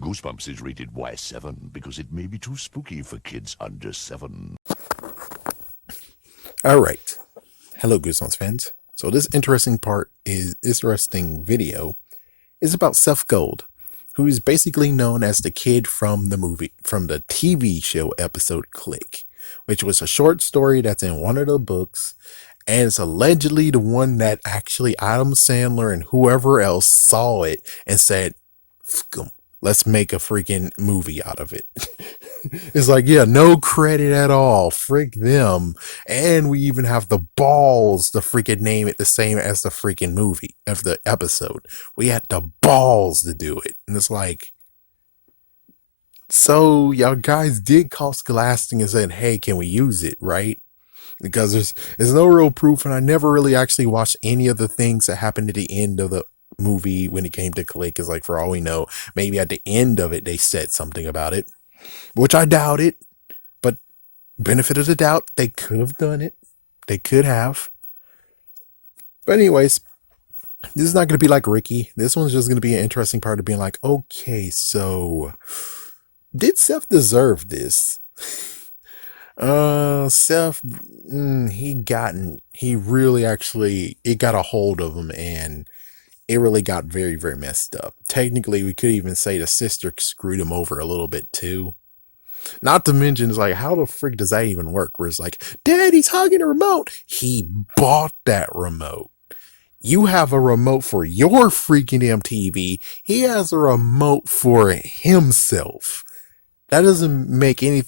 Goosebumps is rated Y7 because it may be too spooky for kids under 7. All right. Hello, Goosebumps fans. So this interesting video is about Seth Gold, who is basically known as the kid from the TV show episode Click, which was a short story that's in one of the books, and it's allegedly the one that actually Adam Sandler and whoever else saw it and said, "F 'em, let's make a freaking movie out of it." It's like, yeah, no credit at all. Frick them. And we even have the balls to freaking name it the same as the freaking movie of the episode. We had the balls to do it. And it's like, so y'all guys did call Scholastic and said, hey, can we use it, right? Because there's no real proof, and I never really actually watched any of the things that happened at the end of the movie when it came to Click. Is like, for all we know, maybe at the end of it they said something about it, which I doubt it. But benefit of the doubt, they could have done it. They could have. But anyways, this is not going to be like Ricky. This one's just going to be an interesting part of being like, okay, so did Seth deserve this? Seth, he really actually, it got a hold of him, and it really got very, very messed up. Technically, we could even say the sister screwed him over a little bit too. Not to mention, it's like, how the freak does that even work? Where it's like, Daddy's hugging a remote. He bought that remote. You have a remote for your freaking MTV. He has a remote for himself. That doesn't make any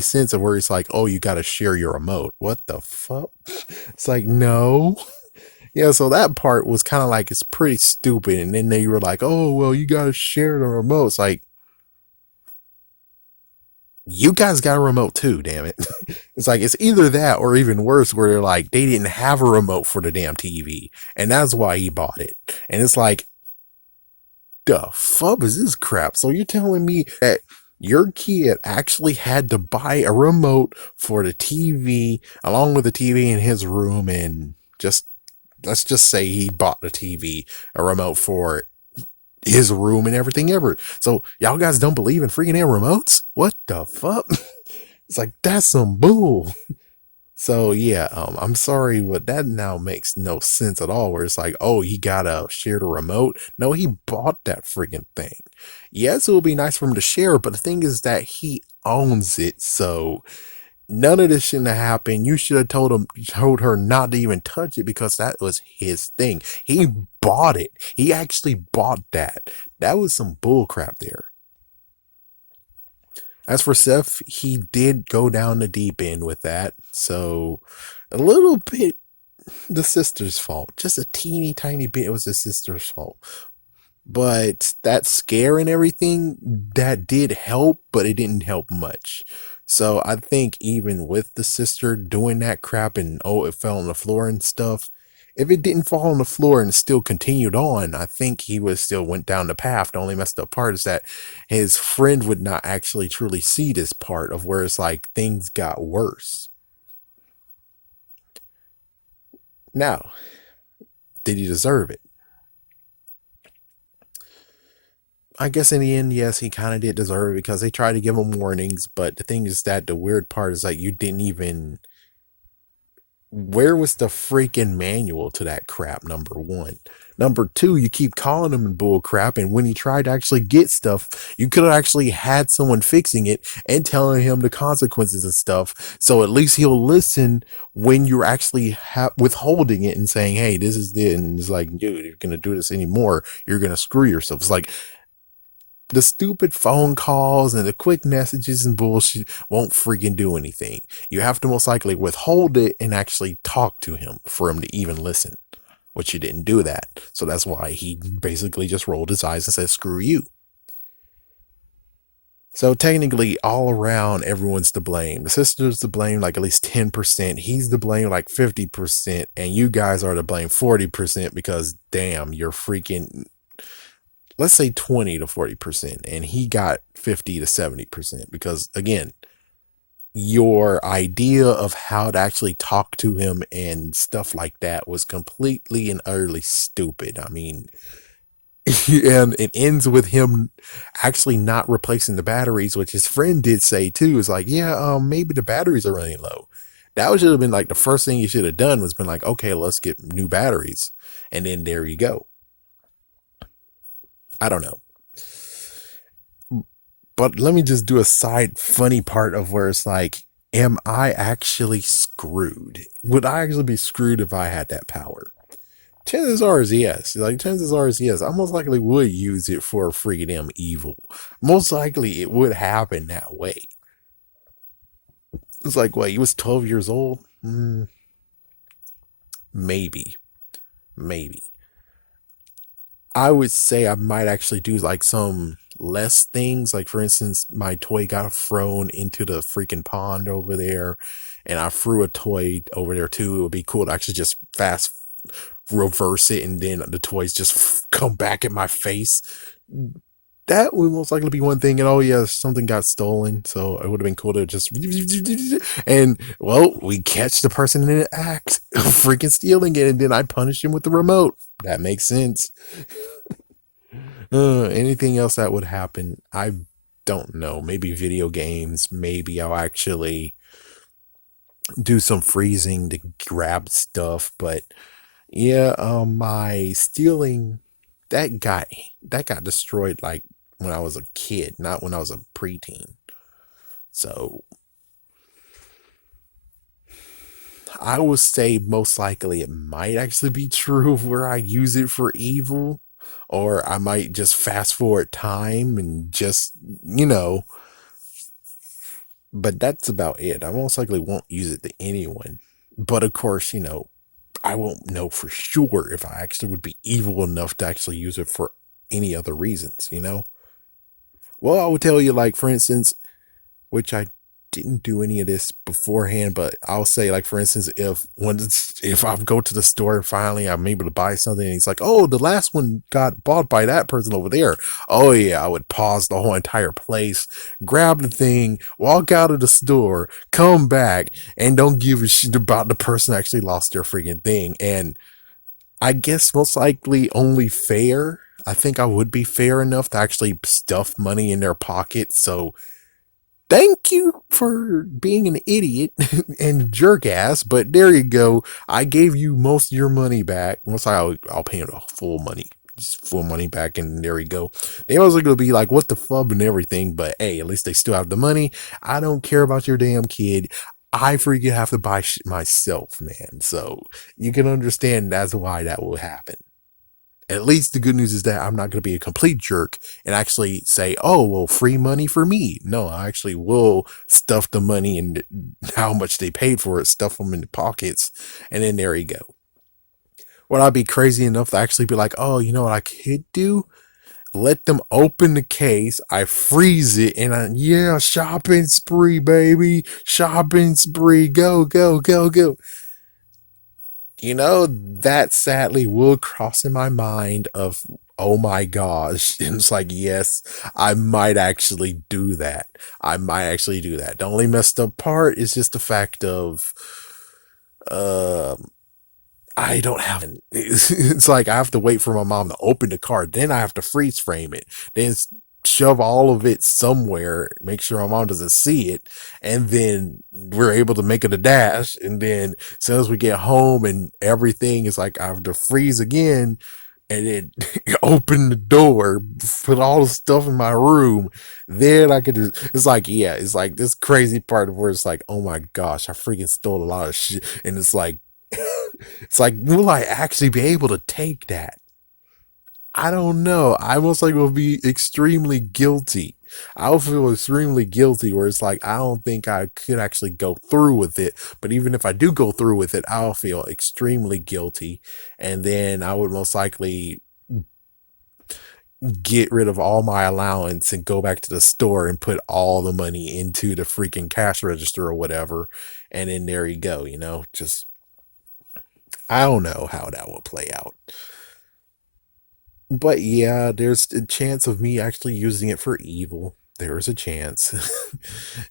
sense of where it's like, oh, you got to share your remote. What the fuck? It's like, no. Yeah, so that part was kind of like, it's pretty stupid. And then they were like, oh, well, you got to share the remote. It's like, you guys got a remote too, damn it. It's like, it's either that or even worse, where they're like, they didn't have a remote for the damn TV, and that's why he bought it. And it's like, the fuck is this crap? So you're telling me that your kid actually had to buy a remote for the TV along with the TV in his room, and just, let's just say he bought the TV, a remote for his room and everything ever. So y'all guys don't believe in freaking air remotes? What the fuck? It's like, that's some bull. So yeah, I'm sorry, but that now makes no sense at all. Where it's like, oh, he gotta share the remote. No, he bought that freaking thing. Yes, it would be nice for him to share, but the thing is that he owns it. So none of this shouldn't have happened. You should have told her not to even touch it, because that was his thing. He bought it. He actually bought that. That was some bull crap there. As for Seth, he did go down the deep end with that. So a little bit the sister's fault. Just a teeny tiny bit, it was the sister's fault. But that scare and everything, that did help, but it didn't help much. So I think even with the sister doing that crap and, oh, it fell on the floor and stuff, if it didn't fall on the floor and still continued on, I think he would still went down the path. The only messed up part is that his friend would not actually truly see this part of where it's like things got worse. Now, did he deserve it? I guess in the end, yes, he kind of did deserve it, because they tried to give him warnings. But the thing is that the weird part is like, you didn't even. Where was the freaking manual to that crap? Number one. Number two, you keep calling him bull crap, and when he tried to actually get stuff, you could have actually had someone fixing it and telling him the consequences and stuff. So at least he'll listen when you're actually withholding it and saying, "Hey, this is it," and it's like, dude, if you're gonna do this anymore, you're gonna screw yourself. It's like, the stupid phone calls and the quick messages and bullshit won't freaking do anything. You have to most likely withhold it and actually talk to him for him to even listen, which you didn't do that. So that's why he basically just rolled his eyes and said, screw you. So technically, all around, everyone's to blame. The sister's to blame like at least 10%. He's to blame like 50%. And you guys are to blame 40%, because damn, you're freaking, let's say 20 to 40%, and he got 50 to 70%, because again, your idea of how to actually talk to him and stuff like that was completely and utterly stupid. I mean, And it ends with him actually not replacing the batteries, which his friend did say too. Is like, yeah, maybe the batteries are running low. That should have been like the first thing you should have done was been like, okay, let's get new batteries, and then there you go. I don't know, but let me just do a side funny part of where it's like, am I actually screwed? Would I actually be screwed if I had that power? Chances are is yes. Like chances are is yes. I most likely would use it for freaking evil. Most likely it would happen that way. It's like, what, he was 12 years old? Maybe. Maybe. I would say I might actually do like some less things. Like, for instance, my toy got thrown into the freaking pond over there, and I threw a toy over there too. It would be cool to actually just fast reverse it, and then the toys just come back at my face. That would most likely be one thing. And oh yeah, something got stolen, so it would have been cool to just and well, we catch the person in the act of freaking stealing it, and then I punish him with the remote. That makes sense. Anything else that would happen? I don't know. Maybe video games. Maybe I'll actually do some freezing to grab stuff. But yeah, my stealing that got that got destroyed like when I was a kid, not when I was a preteen. So I would say most likely it might actually be true of where I use it for evil, or I might just fast forward time and just, you know, but that's about it. I most likely won't use it to anyone. But of course, I won't know for sure if I actually would be evil enough to actually use it for any other reasons. Well, I would tell you, like, for instance, which I didn't do any of this beforehand, but I'll say, like, for instance, if I go to the store and finally I'm able to buy something, and it's like, oh, the last one got bought by that person over there. Oh yeah, I would pause the whole entire place, grab the thing, walk out of the store, come back, and don't give a shit about the person actually lost their freaking thing. And I guess most likely only fair. I think I would be fair enough to actually stuff money in their pocket, so thank you for being an idiot and jerk ass, but there you go. I gave you most of your money back. I'll pay the full money. Just full money back, and there you go. They also gonna be like, what the fub and everything, but hey, at least they still have the money. I don't care about your damn kid. I freaking have to buy shit myself, man. So you can understand that's why that will happen. At least the good news is that I'm not going to be a complete jerk and actually say, oh, well, free money for me. No, I actually will stuff the money and how much they paid for it, stuff them in the pockets, and then there you go. Would I be crazy enough to actually be like, oh, you know what I could do? Let them open the case, I freeze it, and yeah, shopping spree, baby. Shopping spree. Go, go, go, go. That sadly will cross in my mind of, oh my gosh. And it's like, yes, I might actually do that. I might actually do that. The only messed up part is just the fact of, um, I don't have it's like I have to wait for my mom to open the card, then I have to freeze frame it, then shove all of it somewhere, make sure my mom doesn't see it, and then we're able to make it a dash, and then as soon as we get home and everything is like I have to freeze again, and then open the door, put all the stuff in my room, then I could just, it's like, yeah, it's like this crazy part where it's like, oh my gosh, I freaking stole a lot of shit, and it's like, it's like, will I actually be able to take that? I don't know. I most likely will be extremely guilty. I'll feel extremely guilty where it's like, I don't think I could actually go through with it. But even if I do go through with it, I'll feel extremely guilty. And then I would most likely get rid of all my allowance and go back to the store and put all the money into the freaking cash register or whatever. And then there you go, just, I don't know how that will play out. But yeah, there's a chance of me actually using it for evil. There's a chance.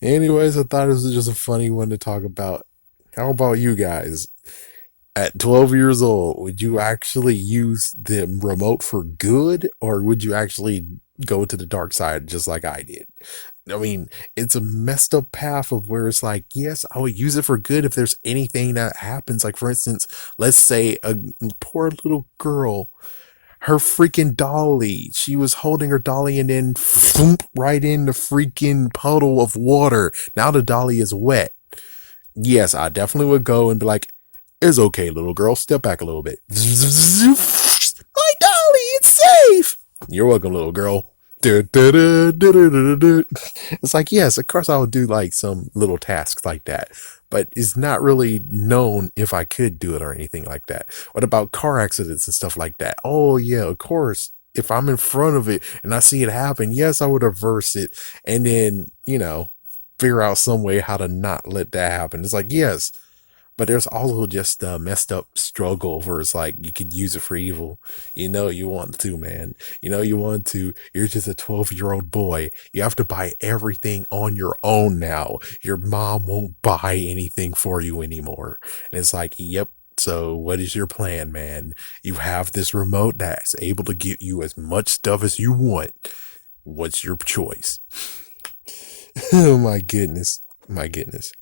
Anyways, I thought it was just a funny one to talk about. How about you guys? At 12 years old, would you actually use the remote for good, or would you actually go to the dark side just like I did? I mean, it's a messed up path of where it's like, yes, I would use it for good if there's anything that happens. Like, for instance, let's say a poor little girl, her freaking dolly, she was holding her dolly and then thump right in the freaking puddle of water. Now the dolly is wet. Yes, I definitely would go and be like, it's okay, little girl. Step back a little bit. My dolly, it's safe. You're welcome, little girl. It's like, yes, of course I would do like some little tasks like that, but it's not really known if I could do it or anything like that. What about car accidents and stuff like that? Oh, yeah, of course. If I'm in front of it and I see it happen, yes, I would reverse it and then, figure out some way how to not let that happen. It's like, yes, but there's also just a messed up struggle where it's like you could use it for evil. You want to, man. You want to. You're just a 12-year-old boy. You have to buy everything on your own now. Your mom won't buy anything for you anymore. And it's like, yep. So what is your plan, man? You have this remote that's able to get you as much stuff as you want. What's your choice? Oh my goodness. My goodness.